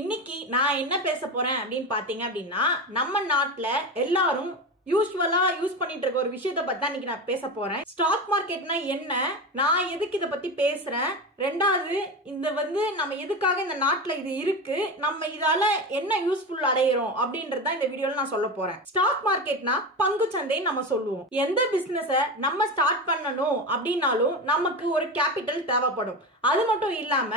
இன்னைக்கு நான் என்ன பேச போறேன் அப்படின்னு பாத்தீங்க அப்படின்னா, நம்ம நாட்டுல எல்லாரும் யூஸ்வலா யூஸ் பண்ணிட்டு இருக்க ஒரு விஷயத்தை பத்தி தான் இன்னைக்கு நான் பேச போறேன். ஸ்டாக் மார்க்கெட்னா என்ன, நான் எதுக்கு இதை பத்தி பேசுறேன், ரெண்டாவது நம்ம எதுக்காக இந்த நாட்டுல இது இருக்கு, நம்ம இதால என்ன யூஸ்ஃபுல் அடையிறோம் அப்படின்றத இந்த வீடியோல நான் சொல்ல போறேன். ஸ்டாக் மார்க்கெட்னா பங்கு சந்தைன்னு நம்ம சொல்லுவோம். எந்த பிசினஸ நம்ம ஸ்டார்ட் பண்ணணும் அப்படின்னாலும் நமக்கு ஒரு கேபிட்டல் தேவைப்படும். அது மட்டும் இல்லாம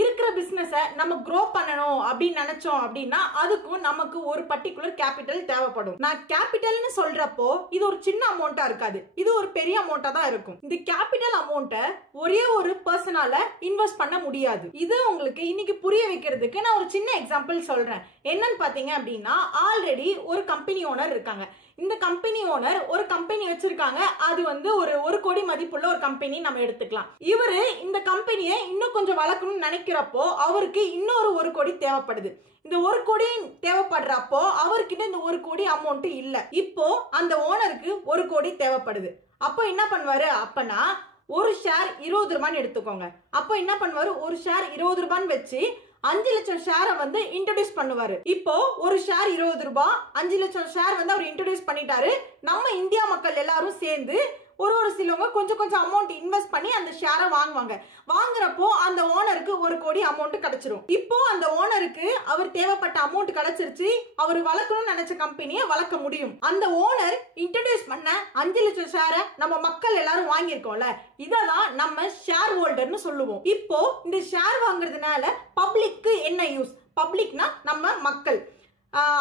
இருக்கிற பிசினஸ நம்ம க்ரோ பண்ணணும் அப்படின்னு நினைச்சோம் அப்படின்னா அதுக்கும் நமக்கு ஒரு பர்டிகுலர் கேபிட்டல் தேவைப்படும். நான் கேபிட்டல்னு சொல்றப்போ இது ஒரு சின்ன அமௌண்டா இருக்காது, இது ஒரு பெரிய அமௌண்டா தான் இருக்கும். இந்த கேபிட்டல் அமௌண்ட்டை ஒரே ஒரு பர்சனால இன்வெஸ்ட் பண்ண முடியாது. இது உங்களுக்கு இன்னைக்கு புரிய வைக்கிறதுக்கு நான் ஒரு சின்ன எக்ஸாம்பிள் சொல்றேன். என்னன்னு பாத்தீங்க அப்படின்னா, ஆல்ரெடி ஒரு கம்பெனி ஓனர் இருக்காங்க. இந்த கம்பெனி ஓனர் ஒரு கம்பெனி வச்சிருக்காங்க. அது ஒரு கோடி மதிப்புள்ள ஒரு கம்பெனி நம்ம எடுத்துக்கலாம். இவரு இந்த கம்பெனியை இன்னும் கொஞ்சம் வளர்க்கணும்னு நினைக்கிறப்போ அவருக்கு இன்னொரு 1 கோடி தேவைப்படுது. இந்த 1 கோடி தேவைப்படுறப்போ அவர்கிட்ட இந்த 1 கோடி அமௌண்ட் இல்ல. இப்போ அந்த ஓனருக்கு 1 கோடி தேவைப்படுது. அப்போ என்ன பண்ணுவாரு, அப்பனா ஒரு ஷேர் 20 ரூபான்னு எடுத்துக்கோங்க. அப்போ என்ன பண்ணுவாரு, ஒரு ஷேர் 20 ரூபான்னு வச்சு 5 லட்சம் ஷேரை இன்ட்ரோடியூஸ் பண்ணுவாரு. இப்போ ஒரு ஷேர் 20 ரூபாய், 5 லட்சம் ஷேர் அவர் இன்ட்ரோடியூஸ் பண்ணிட்டாரு. நம்ம இந்தியா மக்கள் எல்லாரும் சேர்ந்து ஒரு சிலவங்க கொஞ்சம் அமௌண்ட் இன்வெஸ்ட் பண்ணி அந்த ஷேரை வாங்குவாங்க. வாங்குறப்போ அந்த ஓனருக்கு 1 கோடி அமௌண்ட் கிடைச்சிரும். இப்போ அந்த ஓனருக்கு அவர் தேவைப்பட்ட அமௌண்ட் கிடைச்சிருச்சு. அவர் வளர்க்கணும்னு நினைச்ச கம்பெனியை வளர்க்க முடியும். அந்த ஓனர் இன்ட்ரோடியூஸ் பண்ண 5 லட்சம் ஷேரை நம்ம மக்கள் எல்லாரும் வாங்கியிருக்கோம்ல, இததான் நம்ம ஷேர் ஹோல்டர்னு சொல்லுவோம். இப்போ இந்த ஷேர் வாங்குறதுனால பப்ளிக்கு என்ன யூஸ், பப்ளிக்னா நம்ம மக்கள்,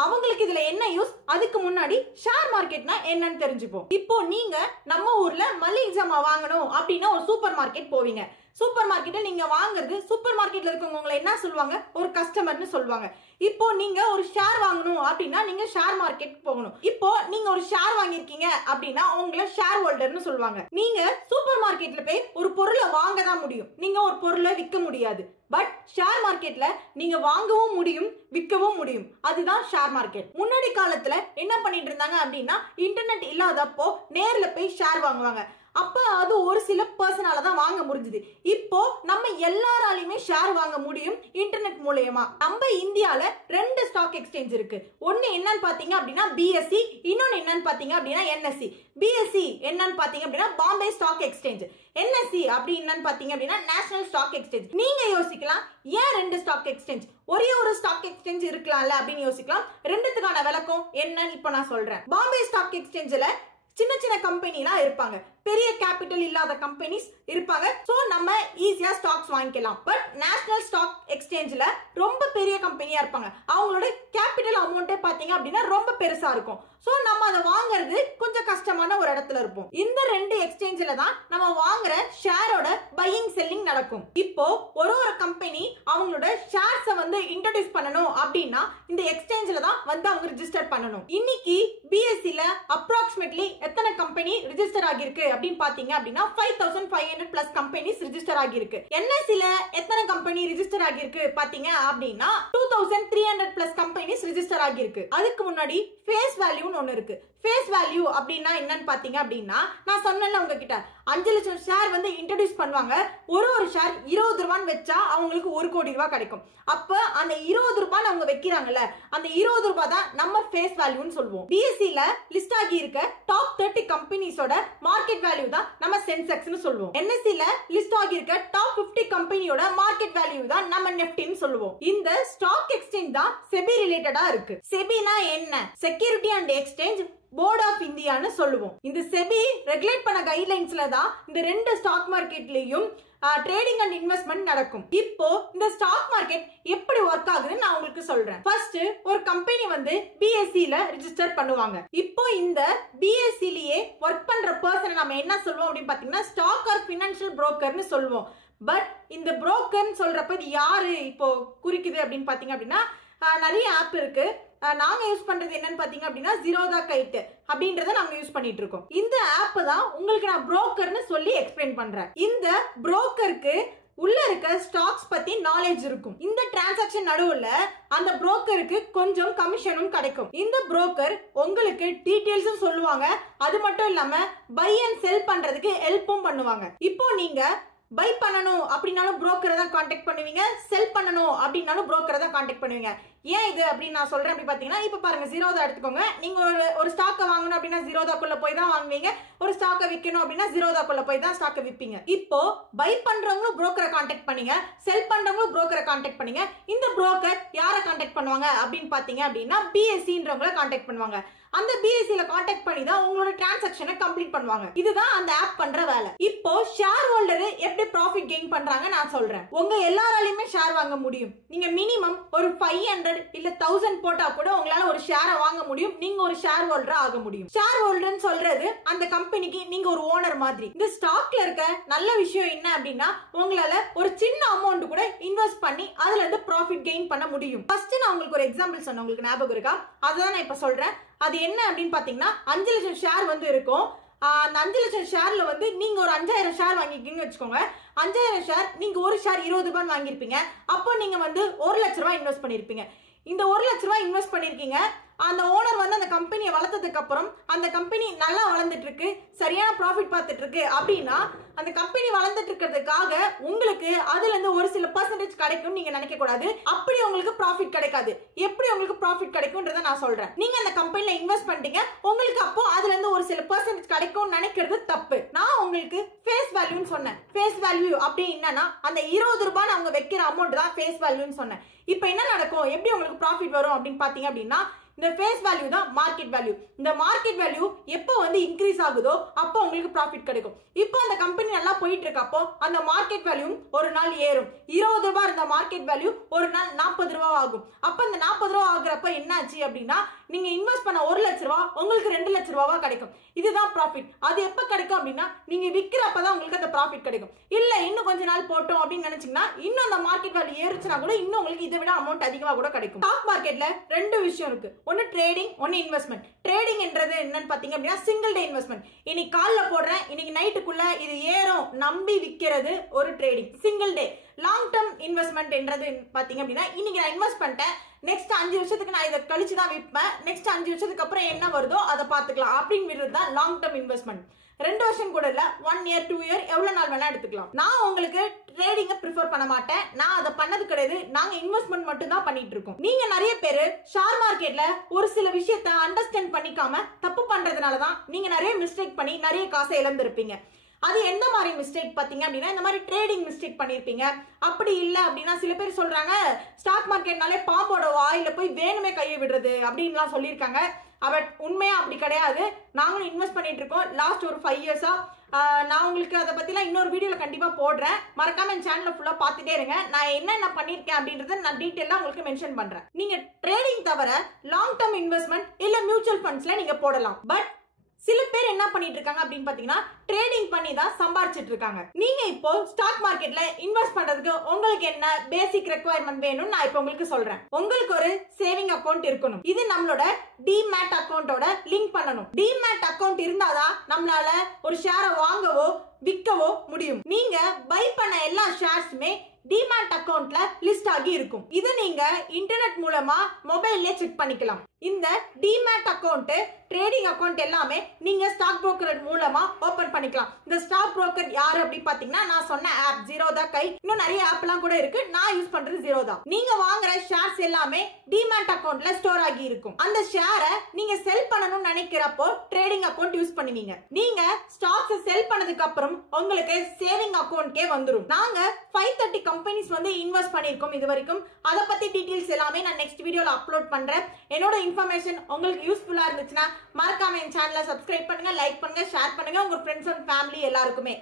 அவங்களுக்கு இதுல என்ன யூஸ், அதுக்கு முன்னாடி ஷேர் மார்க்கெட்னா என்னன்னு தெரிஞ்சுப்போம். இப்போ நீங்க நம்ம ஊர்ல மளிகை ஜாமான் வாங்கணும் அப்படின்னா ஒரு சூப்பர் மார்க்கெட் போவீங்க. சூப்பர் மார்க்கெட்ல நீங்க வாங்குறது, சூப்பர் மார்க்கெட்ல இருக்கவங்க என்ன சொல்லுவாங்க, ஒரு கஸ்டமர்னு சொல்லுவாங்க. இப்போ நீங்க ஒரு ஷேர் வாங்கணும் அப்படின்னா நீங்க ஷேர் மார்க்கெட் போகணும். இப்போ நீங்க ஒரு ஷேர் வாங்கிருக்கீங்க அப்படின்னா உங்களை ஷேர் ஹோல்டர்னு சொல்லுவாங்க. நீங்க சூப்பர் மார்க்கெட்ல போய் ஒரு பொருளை வாங்க தான் முடியும், நீங்க ஒரு பொருளை விற்க முடியாது. பட் ஷேர் மார்க்கெட்ல நீங்க வாங்கவும் முடியும், விற்கவும் முடியும். அதுதான் ஷேர் மார்க்கெட். முன்னாடி காலத்துல என்ன பண்ணிட்டு இருந்தாங்க அப்படின்னா, இன்டர்நெட் இல்லாதப்போ நேர்ல போய் ஷேர் வாங்குவாங்க. அப்ப அது ஒரு சில பர்சனால தான் வாங்க முடிஞ்சது. இப்போ நம்ம எல்லாராலையுமே ஷேர் வாங்க முடியும் இன்டர்நெட் மூலமா. நம்ம இந்தியால 2 ஸ்டாக் எக்ஸ்சேஞ்ச் இருக்கு. ஒன்னு என்னன்னு பாத்தீங்க அப்படின்னா BSE, இன்னொன்னு என்னன்னு பாத்தீங்க அப்படின்னா NSE. BSE என்னன்னு பாத்தீங்க அப்படின்னா பாம்பே ஸ்டாக் எக்ஸ்சேஞ்ச், NSE அப்படி என்னன்னு பாத்தீங்க அப்படின்னா நேஷனல் ஸ்டாக் எக்ஸ்சேஞ்ச். நீங்க யோசிக்கலாம், ஏன் 2 ஸ்டாக் எக்ஸ்சேஞ்ச், ஒரே ஒரு ஸ்டாக் எக்ஸ்சேஞ்ச் இருக்கலாம்ல அப்படின்னு யோசிக்கலாம். ரெண்டுத்துக்கான விளக்கம் என்னன்னு இப்ப நான் சொல்றேன். பாம்பே ஸ்டாக் எக்ஸ்சேஞ்ச்ல சின்ன கம்பெனிலாம் இருப்பாங்க, பெரிய கேபிட்டல் இல்லாத கம்பெனிஸ் இருப்பாங்க. சோ நம்ம ஈஸியா ஸ்டாக்ஸ் வாங்கிக்கலாம். பட் நேஷனல் ஸ்டாக் எக்ஸ்சேஞ்ச்ல ரொம்ப பெரிய கம்பெனியா இருப்பாங்க, அவங்களோட கேபிட்டல் அமௌண்ட்டே பாத்தீங்க அப்படின்னா ரொம்ப பெருசா இருக்கும். சோ நம்ம அதை வாங்குறது கொஞ்சம் கஷ்டமான ஒரு இடத்துல இருப்போம். இந்த 2 எக்ஸ்சேஞ்ச்ல தான் நம்ம வாங்குற ஷேரோட பையிங் செல்லிங் நடக்கும். இப்போ ஒரு கம்பெனி அவங்களோட ஷேர்ஸ இன்ட்ரோடியூஸ் பண்ணணும் அப்படின்னா இந்த எக்ஸ்சேஞ்ச்ல தான் அவங்க ரெஜிஸ்டர் பண்ணணும். இன்னைக்கு BSEல அப்ராக்சிமேட்லி எத்தனை கம்பெனி ரெஜிஸ்டர் ஆகிருக்கு அப்படின்னு பாத்தீங்க அப்படின்னா 5500 பிளஸ் கம்பெனிஸ் ரெஜிஸ்டர் ஆகிருக்கு. NSEல எத்தனை கம்பெனி ரெஜிஸ்டர் ஆகிருக்கு பாத்தீங்க அப்படின்னா 2300 பிளஸ் கம்பெனிஸ் ரெஜிஸ்டர் ஆகிருக்கு. அதுக்கு முன்னாடி ஃபேஸ் வேல்யூன்னு ஒன்னு இருக்கு. ஃபேஸ் வேல்யூ அப்படின்னா என்னன்னு பாத்தீங்க அப்படின்னா, நான் சொன்னேன்ல உங்ககிட்ட 5 லட்சம் ஷேர் இன்ட்ரோடியூஸ் பண்ணுவாங்க. ஒரு ஷேர் 20 ரூபான்னு வச்சா அவங்களுக்கு 1 கோடி ரூபாய் கிடைக்கும். அப்ப அந்த 20 ரூபாய் அவங்க வைக்கிறாங்கல்ல, அந்த 20 ரூபாய் தான் நம்ம ஃபேஸ் வேல்யூன்னு சொல்லுவோம். BSEல லிஸ்ட் ஆகி இருக்க டாப் 30 கம்பெனிஸோட மார்க்கெட் வேல்யூ தான் நம்ம சென்செக்ஸ்னு சொல்லுவோம். NSEல லிஸ்ட் ஆகி இருக்க டாப் 50 கம்பெனியோட மார்க்கெட் வேல்யூ தான் நம்ம நிஃப்டின்னு சொல்லுவோம். இந்த ஸ்டாக் எக்ஸ்சேஞ்ச் தான் செபி ரிலேட்டடா இருக்கு. செபினா என்ன, security and exchange board of இந்தியான்னு சொல்லுவோம். இந்த செபி ரெகுலேட் பண்ண கைட்லைன்ஸ்ல தான் இந்த 2 ஸ்டாக் மார்க்கெட்லயும் ட்ரேடிங் அண்ட் இன்வெஸ்ட்மெண்ட் நடக்கும். இப்போ இந்த ஸ்டாக் மார்க்கெட் எப்படி ஒர்க் ஆகுதுன்னு நான் உங்களுக்கு சொல்றேன். ஃபர்ஸ்ட் ஒரு கம்பெனி BSEல ரெஜிஸ்டர் பண்ணுவாங்க. இப்போ இந்த BSEலயே ஒர்க் பண்ற பர்சனை நம்ம என்ன சொல்லுவோம் அப்படின்னு பாத்தீங்கன்னா ஸ்டாக் ஆர் ஃபினான்ஷியல் புரோக்கர்னு சொல்லுவோம். பட் இந்த புரோக்கர்னு சொல்றப்ப இது யாரு இப்போ குறிக்குது அப்படின்னு பாத்தீங்க அப்படின்னா, நிறைய ஆப் இருக்கு. நாங்க யூஸ் பண்றது என்னன்னு பாத்தீங்க அப்படின்னா ஜீரோதா கைட் அப்படின்றத நாங்க யூஸ் பண்ணிட்டு இருக்கோம். இந்த ஆப் தான் உங்களுக்கு நான் புரோக்கர்னு சொல்லி எக்ஸ்பிளைன் பண்றேன். இந்த புரோக்கருக்கு உள்ள இருக்க ஸ்டாக்ஸ் பத்தி நாலேஜ் இருக்கும். இந்த டிரான்சாக்ஷன் நடுவுல அந்த புரோக்கருக்கு கொஞ்சம் கமிஷனும் கிடைக்கும். இந்த புரோக்கர் உங்களுக்கு டீடைல்ஸும் சொல்லுவாங்க, அது மட்டும் இல்லாம பை அண்ட் செல் பண்றதுக்கு ஹெல்ப்பும் பண்ணுவாங்க. இப்போ நீங்க பை பண்ணணும் அப்படின்னாலும் புரோக்கரை தான் கான்டாக்ட் பண்ணுவீங்க, செல் பண்ணணும் அப்படின்னாலும் புரோக்கரை தான் கான்டாக்ட் பண்ணுவீங்க. ஏன் இது அப்படின்னு நான் சொல்றேன் அப்படி பாத்தீங்கன்னா, இப்ப பாருங்க ஜீரோதா எடுத்துக்கோங்க. நீங்க ஒரு ஸ்டாக்கை வாங்கணும் அப்படின்னா ஜீரோதாக்குள்ள போய் தான் வாங்குவீங்க. ஒரு ஸ்டாக்கை விற்கணும் அப்படின்னா ஜீரோதாக்குள்ள போய் தான் ஸ்டாக்கை விற்பீங்க. இப்போ பை பண்றவங்களும் புரோக்கரை கான்டாக்ட் பண்ணீங்க, செல் பண்றவங்களும் புரோக்கரை கான்டாக்ட் பண்ணீங்க. இந்த புரோக்கர் யாரை கான்டாக்ட் பண்ணுவாங்க அப்படின்னு பாத்தீங்க அப்படின்னா பிஎஸ்சின்றவங்களை கான்டாக்ட் பண்ணுவாங்க. அந்த பிஎஸ்சில கான்டாக்ட் பண்ணி தான் உங்களோட டிரான்சாக்ஷனை கம்ப்ளீட் பண்ணுவாங்க. இதுதான் அந்த ஆப் பண்ற வேலை. இப்போ ஷேர் ஹோல்டர் எப்படி ப்ராஃபிட் கெயின் பண்றாங்க நான் சொல்றேன். உங்க எல்லாராலையுமே ஷேர் வாங்க முடியும். நீங்க மினிமம் ஒரு 500 இல்ல 1000 போட்டா கூட உங்களால ஒரு ஷேரை வாங்க முடியும். நீங்க ஒரு ஷேர் ஹோல்டரா ஆக முடியும். ஷேர் ஹோல்டர்னு சொல்றது அந்த கம்பெனிக்கு நீங்க ஒரு ஓனர் மாதிரி. இந்த ஸ்டாக்ல இருக்க நல்ல விஷயம் என்ன அப்படின்னா, உங்களால ஒரு சின்ன அமௌண்ட் கூட இன்வெஸ்ட் பண்ணி அதுல இருந்து ப்ராஃபிட் கெயின் பண்ண முடியும். ஃபர்ஸ்ட் நான் உங்களுக்கு ஒரு எக்ஸாம்பிள் சொன்னேன், உங்களுக்கு ஞாபகம் இருக்கா? அதான் நான் இப்ப சொல்றேன். அது என்ன அப்படின்னு பாத்தீங்கன்னா, 5 லட்சம் ஷேர் வந்து இருக்கும். அந்த 5 லட்சம் ஷேர்ல வந்து நீங்க ஒரு 5000 ஷேர் வாங்கிருக்கீங்கன்னு வச்சுக்கோங்க. 5000 ஷேர் நீங்க ஒரு ஷேர் 20 ரூபாய் வாங்கிருப்பீங்க. அப்போ நீங்க வந்து 1 லட்ச ரூபாய் இன்வெஸ்ட் பண்ணிருப்பீங்க. இந்த 1 லட்ச ரூபாய் இன்வெஸ்ட் பண்ணிருக்கீங்க. அந்த ஓனர் வந்து அந்த கம்பெனியை வளர்த்ததுக்கு அப்புறம் அந்த கம்பெனி நல்லா வளர்ந்துட்டு இருக்கு, சரியான ப்ராஃபிட் பார்த்துட்டு இருக்கு அப்படின்னா, அந்த கம்பெனி வளர்ந்துட்டு இருக்கிறதுக்காக உங்களுக்கு அதுல இருந்து ஒரு சில பெர்சன்டேஜ் கிடைக்கும் நீங்க நினைக்க கூடாது. அப்படி உங்களுக்கு ப்ராஃபிட் கிடைக்காது. எப்படி உங்களுக்கு ப்ராஃபிட் கிடைக்கும்ன்றத நான் சொல்றேன். நீங்க அந்த கம்பெனில இன்வெஸ்ட் பண்ணிட்டீங்க, உங்களுக்கு அப்போ அதுல இருந்து ஒரு சில பெர்சன்டேஜ் கிடைக்கும் நினைக்கிறது தப்பு. நான் உங்களுக்கு ஃபேஸ் வேல்யூன்னு சொன்னேன். ஃபேஸ் வேல்யூ அப்படி என்னன்னா, அந்த 20 ரூபாய் அவங்க வைக்கிற அமௌண்ட் தான் ஃபேஸ் வேல்யூன்னு சொன்னேன். இப்போ என்ன நடக்கும், எப்படி உங்களுக்கு ப்ராஃபிட் வரும் அப்படின்னு பாத்தீங்க அப்படின்னா, இந்த ஃபேஸ் வேல்யூ தான் மார்க்கெட் வேல்யூ. இந்த மார்க்கெட் வேல்யூ எப்போ வந்து இன்க்ரீஸ் ஆகுதோ அப்போ உங்களுக்கு ப்ராஃபிட் கிடைக்கும். இப்போ அந்த கம்பெனி நல்லா போயிட்டு இருக்கப்போ அந்த மார்க்கெட் வேல்யூ ஒரு நாள் ஏறும். 20 ரூபாய் இருந்த மார்க்கெட் வேல்யூ ஒரு நாள் 40 ரூபாய் ஆகும். அப்ப இந்த 40 ரூபாய் ஆகுறப்ப என்ன ஆச்சு அப்படின்னா, நீங்க இன்வெஸ்ட் பண்ண 1 லட்ச ரூபாய் உங்களுக்கு 2 லட்ச ரூபாவா கிடைக்கும். இதுதான் ப்ராஃபிட். அது எப்ப கிடைக்கும் அப்படின்னா, நீங்க விற்கிறப்பதான் உங்களுக்கு அந்த ப்ராஃபிட் கிடைக்கும். இல்ல இன்னும் கொஞ்ச நாள் போட்டோம் அப்படின்னு நினைச்சீங்கன்னா, இன்னும் அந்த மார்க்கெட் வேல்யூ ஏறுச்சுனா கூட இன்னும் உங்களுக்கு இதை விட அமௌண்ட் அதிகமா கூட கிடைக்கும். ஸ்டாக் மார்க்கெட்ல 2 விஷயம் இருக்கு. ஒன்னு ட்ரேடிங், ஒன்னு இன்வெஸ்ட்மெண்ட். ட்ரேடிங் என்றது என்னன்னு பாத்தீங்க அப்படின்னா, சிங்கிள் டே இன்வெஸ்ட்மெண்ட். இன்னைக்கு காலைல போடுறேன், இன்னைக்கு நைட்டுக்குள்ள இது ஏறும் நம்பி விற்கிறது ஒரு trading, single day. Long term investment என்றது பாத்தீங்க அப்படின்னா, இன்னைக்கு நான் இன்வெஸ்ட் பண்ணிட்டேன், நெக்ஸ்ட் 5 வருஷத்துக்கு நான் இதை கழிச்சு தான் விற்பேன், நெக்ஸ்ட் 5 வருஷத்துக்கு அப்புறம் என்ன வருதோ அதை பார்த்துக்கலாம் அப்படிங்கிறது தான் லாங் டர்ம் இன்வெஸ்ட்மெண்ட். 2 வருஷம் கூட இல்ல, 1 இயர் 2 இயர் எவ்வளவு நாள் வேணா எடுத்துக்கலாம். நான் உங்களுக்கு ட்ரேடிங்க ப்ரிஃபர் பண்ண மாட்டேன். நான் அதை பண்ணது கிடையாது. நாங்க இன்வெஸ்ட்மெண்ட் மட்டும் தான் பண்ணிட்டு இருக்கோம். நீங்க நிறைய பேர் ஷேர் மார்க்கெட்ல ஒரு சில விஷயத்தை அண்டர்ஸ்டாண்ட் பண்ணிக்காம தப்பு பண்றதுனால தான் நீங்க நிறைய மிஸ்டேக் பண்ணி நிறைய காசை இழந்திருப்பீங்க. அது எந்த மாதிரி மிஸ்டேக் பாத்தீங்க அப்படின்னா, இந்த மாதிரி ட்ரேடிங் மிஸ்டேக் பண்ணிருப்பீங்க. அப்படி இல்ல அப்படின்னா, சில பேர் சொல்றாங்க ஸ்டாக் மார்க்கெட்னாலே பாம்போட வாயில போய் வேணுமே கையை விடுறது அப்படின்லாம் சொல்லியிருக்காங்க. பட் உண்மையா அப்படி கிடையாது. நாங்களும் இன்வெஸ்ட் பண்ணிட்டு இருக்கோம் லாஸ்ட் ஒரு 5 இயர்ஸா. நான் உங்களுக்கு அதை பத்திலாம் இன்னொரு வீடியோல கண்டிப்பா போடுறேன். மறக்காம என் சேனலை ஃபுல்லா பார்த்துட்டே இருங்க. நான் என்னென்ன பண்ணிருக்கேன் அப்படின்றத நான் டீட்டெயிலா உங்களுக்கு மென்ஷன் பண்றேன். நீங்க ட்ரேடிங் தவிர லாங் டர்ம் இன்வெஸ்ட்மெண்ட் இல்ல மியூச்சுவல் ஃபண்ட்ஸ்ல நீங்க போடலாம். பட் சில பேர் என்ன பண்ணிட்டு இருக்காங்க அப்படின்னு பாத்தீங்கன்னா, ட்ரேடிங் பண்ணி தான் சம்பாரிச்சிட்டு இருக்காங்க. நீங்க இப்போ ஸ்டாக் மார்க்கெட்ல இன்வெஸ்ட் பண்றதுக்கு உங்களுக்கு என்ன பேசிக் ரெக்வயர்மெண்ட் வேணும்னு நான் இப்போ உங்களுக்கு சொல்றேன். உங்களுக்கு ஒரு சேவிங் அக்கௌண்ட் இருக்கணும். இது நம்மளோட டிமேட் அக்கௌண்டோட லிங்க் பண்ணணும். டிமேட் அக்கௌண்ட் இருந்தாதான் நம்மளால ஒரு ஷேரை வாங்கவோ விற்கவோ முடியும். நீங்க பை பண்ண எல்லா ஷேர்ஸுமே டிமேட் அக்கவுண்ட்ல லிஸ்ட் ஆகி இருக்கும். இது நீங்க இன்டர்நெட் மூலமா மொபைல்ல செக் பண்ணிக்கலாம். இந்த டிமேட் அக்கவுண்ட், ட்ரேடிங் அக்கவுண்ட் எல்லாமே நீங்க ஸ்டாக் புரோக்கர் மூலமா ஓபன் பண்ணிக்கலாம். இந்த ஸ்டாக் புரோக்கர் யாரு அப்படி பாத்தீங்கன்னா, நான் சொன்ன ஆப் ஜீரோதா கை, இன்னும் நிறைய ஆப் எல்லாம் கூட இருக்கு. நான் யூஸ் பண்றது ஜீரோதா. நீங்க வாங்குற ஷேர்ஸ் எல்லாமே டிமேட் அக்கவுண்ட்ல ஸ்டோர் ஆகி இருக்கும். அந்த ஷேரை நீங்க செல் பண்ணணும்னு நினைக்கிறப்போ ட்ரேடிங் அக்கவுண்ட் யூஸ் பண்ணுவீங்க. நீங்க ஸ்டாக்ஸ் செல் பண்ணதுக்கு அப்புறம் உங்களுக்கு சேவிங் அக்கவுண்ட்கே வந்துரும். நாங்க 530 கம்பெனிஸ் வந்து இன்வெஸ்ட் பண்ணிருக்கோம் இது வரைக்கும். அதை பத்தி டீடைல்ஸ் எல்லாமே நான் நெக்ஸ்ட் வீடியோல அப்லோட் பண்றேன். என்னோட இன்ஃபர்மேஷன் உங்களுக்கு யூஸ்ஃபுல்லா இருந்துச்சுன்னா மறக்காம என் சேனலை சப்ஸ்கிரைப் பண்ணுங்க, லைக் பண்ணுங்க, ஷேர் பண்ணுங்க உங்க ஃப்ரெண்ட்ஸ் அண்ட் ஃபேமிலி எல்லாருக்குமே.